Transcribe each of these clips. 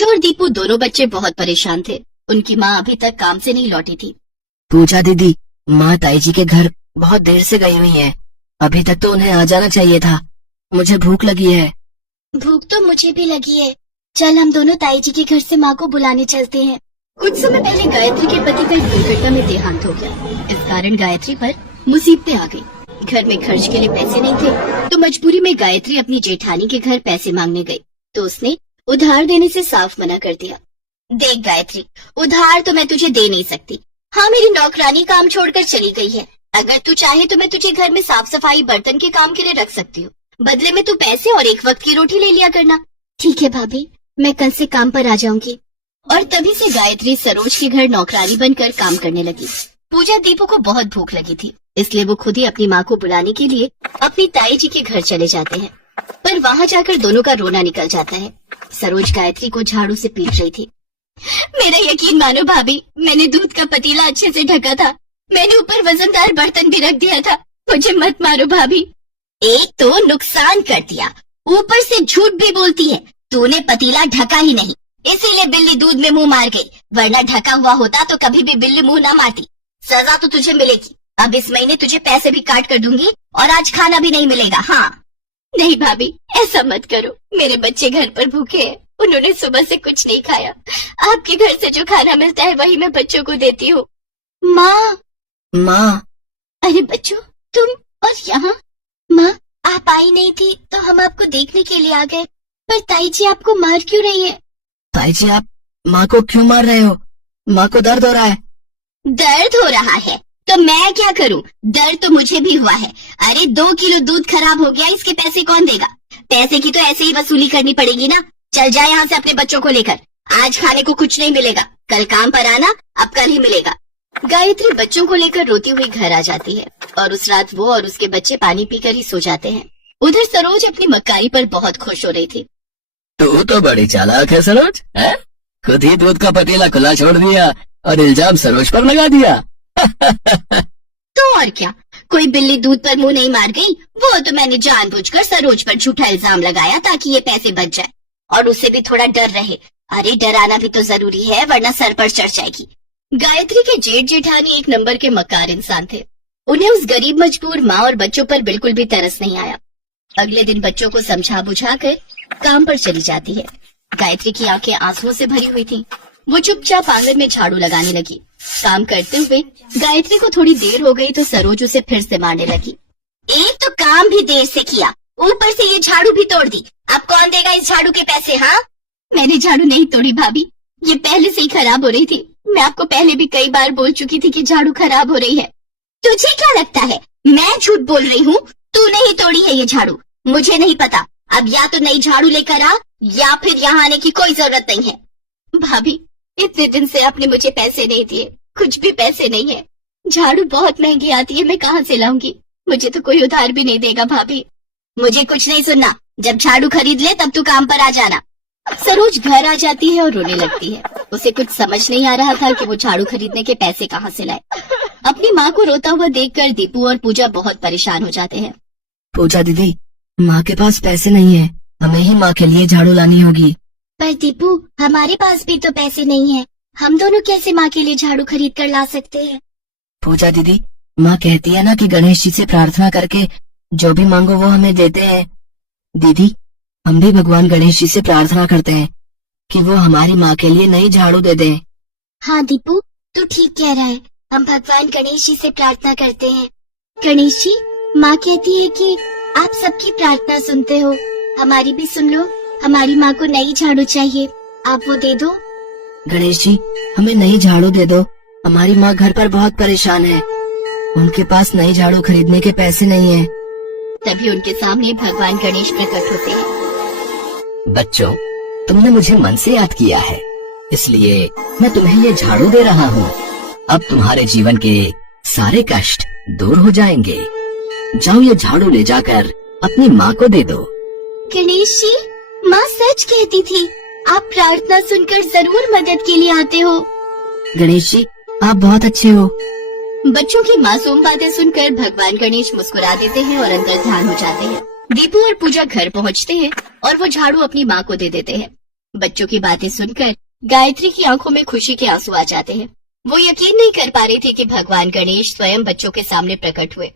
पूजा और दीपू दोनों बच्चे बहुत परेशान थे। उनकी माँ अभी तक काम से नहीं लौटी थी। पूजा दीदी, माँ ताई जी के घर बहुत देर से गई हुई हैं। अभी तक तो उन्हें आ जाना चाहिए था। मुझे भूख लगी है। भूख तो मुझे भी लगी है। चल हम दोनों ताई जी के घर से माँ को बुलाने चलते हैं। कुछ समय पहले गायत्री के पति का एक दुर्घटना में देहांत हो गया। इस कारण गायत्री पर मुसीबतें आ गई। घर में खर्च के लिए पैसे नहीं थे, तो मजबूरी में गायत्री अपनी जेठानी के घर पैसे मांगने गई, तो उसने उधार देने से साफ मना कर दिया। देख गायत्री, उधार तो मैं तुझे दे नहीं सकती। हाँ, मेरी नौकरानी काम छोड़कर चली गई है। अगर तू चाहे तो मैं तुझे घर में साफ सफाई बर्तन के काम के लिए रख सकती हूँ। बदले में तू पैसे और एक वक्त की रोटी ले लिया करना। ठीक है भाभी, मैं कल से काम पर आ जाऊंगी। और तभी से गायत्री सरोज के घर नौकरानी बनकर काम करने लगी। पूजा दीपू को बहुत भूख लगी थी, इसलिए वो खुद ही अपनी माँ को बुलाने के लिए अपनी ताई जी के घर चले जाते हैं। पर वहाँ जाकर दोनों का रोना निकल जाता है। सरोज गायत्री को झाड़ू से पीट रही थी। मेरा यकीन मानो भाभी, मैंने दूध का पतीला अच्छे से ढका था। मैंने ऊपर वजनदार बर्तन भी रख दिया था। मुझे मत मारो भाभी। एक तो नुकसान कर दिया, ऊपर से झूठ भी बोलती है। तूने पतीला ढका ही नहीं, इसीलिए बिल्ली दूध में मुंह मार गई। वरना ढका हुआ होता तो कभी भी बिल्ली मुंह ना मारती। सजा तो तुझे मिलेगी। अब इस महीने तुझे पैसे भी काट कर दूंगी और आज खाना भी नहीं मिलेगा। हाँ। नहीं भाभी, ऐसा मत करो। मेरे बच्चे घर पर भूखे हैं। उन्होंने सुबह से कुछ नहीं खाया। आपके घर से जो खाना मिलता है वही मैं बच्चों को देती हूँ। माँ। अरे बच्चों, तुम और यहाँ? माँ, आप आई नहीं थी तो हम आपको देखने के लिए आ गए। पर ताई जी आपको मार क्यों रही है? ताई जी, आप माँ को क्यों मार रहे हो? माँ को दर्द हो रहा है। दर्द हो रहा है तो मैं क्या करूं? दर्द तो मुझे भी हुआ है। अरे 2 किलो दूध खराब हो गया, इसके पैसे कौन देगा? पैसे की तो ऐसे ही वसूली करनी पड़ेगी ना। चल जाए यहाँ से अपने बच्चों को लेकर। आज खाने को कुछ नहीं मिलेगा। कल काम पर आना, अब कल ही मिलेगा। गायत्री बच्चों को लेकर रोती हुई घर आ जाती है और उस रात वो और उसके बच्चे पानी पीकर ही सो जाते हैं। उधर सरोज अपनी मक्कारी पर बहुत खुश हो रही थी। तू तो बड़ी चालाक है सरोज, है? खुद ही दूध का पतीला खुला छोड़ दिया और इल्जाम सरोज पर लगा दिया। तो और क्या, कोई बिल्ली दूध पर मुंह नहीं मार गई। वो तो मैंने जानबूझकर सरोज पर झूठा इल्जाम लगाया ताकि ये पैसे बच जाए और उसे भी थोड़ा डर रहे। अरे डराना भी तो जरूरी है, वरना सर पर चढ़ जाएगी। गायत्री के जेठ जेठानी एक नंबर के मक्कार इंसान थे। उन्हें उस गरीब मजबूर माँ और बच्चों पर बिल्कुल भी तरस नहीं आया। अगले दिन बच्चों को समझा बुझाकर काम पर चली जाती है। गायत्री की आंखें आंसुओं से भरी हुई थीं। वो चुपचाप आंगन में झाड़ू लगाने लगी। काम करते हुए गायत्री को थोड़ी देर हो गई तो सरोज उसे फिर से मारने लगी। एक तो काम भी देर से किया, ऊपर से ये झाड़ू भी तोड़ दी। अब कौन देगा इस झाड़ू के पैसे? हाँ, मैंने झाड़ू नहीं तोड़ी भाभी, ये पहले से ही खराब हो रही थी। मैं आपको पहले भी कई बार बोल चुकी थी कि झाड़ू खराब हो रही है। तुझे क्या लगता है मैं झूठ बोल रही हूँ? तूने ही तोड़ी है ये झाड़ू। मुझे नहीं पता। अब या तो नई झाड़ू लेकर आ या फिर यहाँ आने की कोई जरूरत नहीं है। भाभी, इतने दिन से आपने मुझे पैसे नहीं दिए, कुछ भी पैसे नहीं है। झाड़ू बहुत महंगी आती है, मैं कहाँ से लाऊंगी? मुझे तो कोई उधार भी नहीं देगा भाभी। मुझे कुछ नहीं सुनना। जब झाड़ू खरीद ले तब तू काम पर आ जाना। सरोज घर आ जाती है और रोने लगती है। उसे कुछ समझ नहीं आ रहा था कि वो झाड़ू खरीदने के पैसे कहाँ से लाए। अपनी माँ को रोता हुआ देखकर दीपू और पूजा बहुत परेशान हो जाते हैं। पूजा दीदी, माँ के पास पैसे नहीं है, हमें ही माँ के लिए झाड़ू लानी होगी। पर दीपू, हमारे पास भी तो पैसे नहीं है। हम दोनों कैसे माँ के लिए झाड़ू खरीद कर ला सकते हैं? पूजा दीदी, माँ कहती है ना कि गणेश जी से प्रार्थना करके जो भी मांगो वो हमें देते हैं। दीदी, हम भी भगवान गणेश जी से प्रार्थना करते हैं कि वो हमारी माँ के लिए नई झाड़ू दे दें। हाँ दीपू, तू ठीक कह रहा है। हम भगवान गणेश जी से प्रार्थना करते हैं। गणेश जी, माँ कहती है कि आप सबकी प्रार्थना सुनते हो, हमारी भी सुन लो। हमारी माँ को नई झाड़ू चाहिए, आप वो दे दो। गणेश जी, हमें नई झाड़ू दे दो। हमारी माँ घर पर बहुत परेशान है, उनके पास नई झाड़ू खरीदने के पैसे नहीं है। तभी उनके सामने भगवान गणेश प्रकट होते हैं। बच्चों, तुमने मुझे मन से याद किया है, इसलिए मैं तुम्हें ये झाड़ू दे रहा हूँ। अब तुम्हारे जीवन के सारे कष्ट दूर हो जाएंगे। जाओ, ये झाड़ू ले जाकर अपनी माँ को दे दो। गणेश जी, माँ सच कहती थी, आप प्रार्थना सुनकर जरूर मदद के लिए आते हो। गणेश जी, आप बहुत अच्छे हो। बच्चों की मासूम बातें सुनकर भगवान गणेश मुस्कुरा देते हैं और अंतर ध्यान हो जाते हैं। दीपू और पूजा घर पहुंचते हैं और वो झाड़ू अपनी माँ को दे देते हैं। बच्चों की बातें सुनकर गायत्री की आंखों में खुशी के आंसू आ जाते हैं। वो यकीन नहीं कर पा रही थी कि भगवान गणेश स्वयं बच्चों के सामने प्रकट हुए।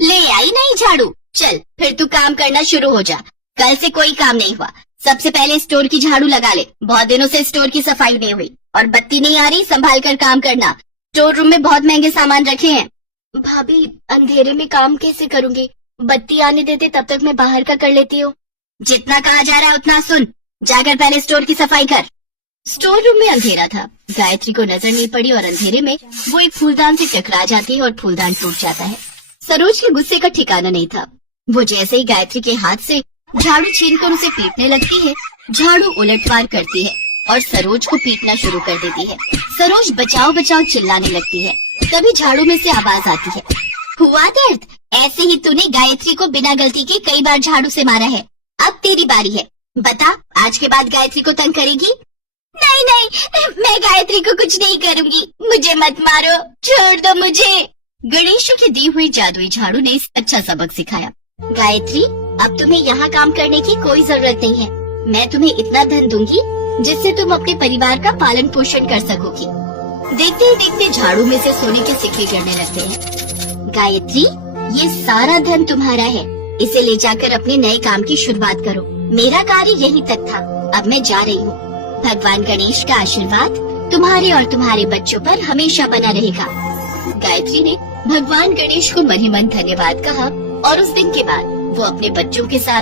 ले आई नहीं झाड़ू, चल फिर तू काम करना शुरू हो जा। कल से कोई काम नहीं हुआ। सबसे पहले स्टोर की झाड़ू लगा ले, बहुत दिनों से स्टोर की सफाई नहीं हुई। और बत्ती नहीं आ रही, संभाल कर काम करना। स्टोर रूम में बहुत महंगे सामान रखे हैं। भाभी, अंधेरे में काम कैसे करूंगी? बत्ती आने देते तब तक मैं बाहर का कर लेती हूँ। जितना कहा जा रहा है उतना सुन, जाकर पहले स्टोर की सफाई कर। स्टोर रूम में अंधेरा था। गायत्री को नजर नहीं पड़ी और अंधेरे में वो एक फूलदान से टकरा जाती है और फूलदान टूट जाता है। सरोज के गुस्से का ठिकाना नहीं था। वो जैसे ही गायत्री के हाथ से झाड़ू छीनकर उसे पीटने लगती है, झाड़ू उलटपार करती है और सरोज को पीटना शुरू कर देती है। सरोज बचाओ बचाओ चिल्लाने लगती है। तभी झाड़ू में से आवाज आती है, हुआ दर्द? ऐसे ही तूने गायत्री को बिना गलती के कई बार झाड़ू से मारा है। अब तेरी बारी है, बता आज के बाद गायत्री को तंग करेगी? नहीं नहीं, मैं गायत्री को कुछ नहीं करूंगी, मुझे मत मारो, छोड़ दो मुझे। गणेश की दी हुई जादुई झाड़ू ने अच्छा सबक सिखाया। गायत्री, अब तुम्हें यहाँ काम करने की कोई जरूरत नहीं है। मैं तुम्हें इतना धन दूंगी जिससे तुम अपने परिवार का पालन पोषण कर सकोगी। देखते ही देखते झाड़ू में से सोने के सिक्के गिरने लगते हैं। गायत्री, ये सारा धन तुम्हारा है, इसे ले जाकर अपने नए काम की शुरुआत करो। मेरा कार्य यहीं तक था, अब मैं जा रही हूँ। भगवान गणेश का आशीर्वाद तुम्हारे और तुम्हारे बच्चों पर हमेशा बना रहेगा। गायत्री ने भगवान गणेश को मन ही मन धन्यवाद कहा और उस दिन के बाद वो अपने बच्चों के साथ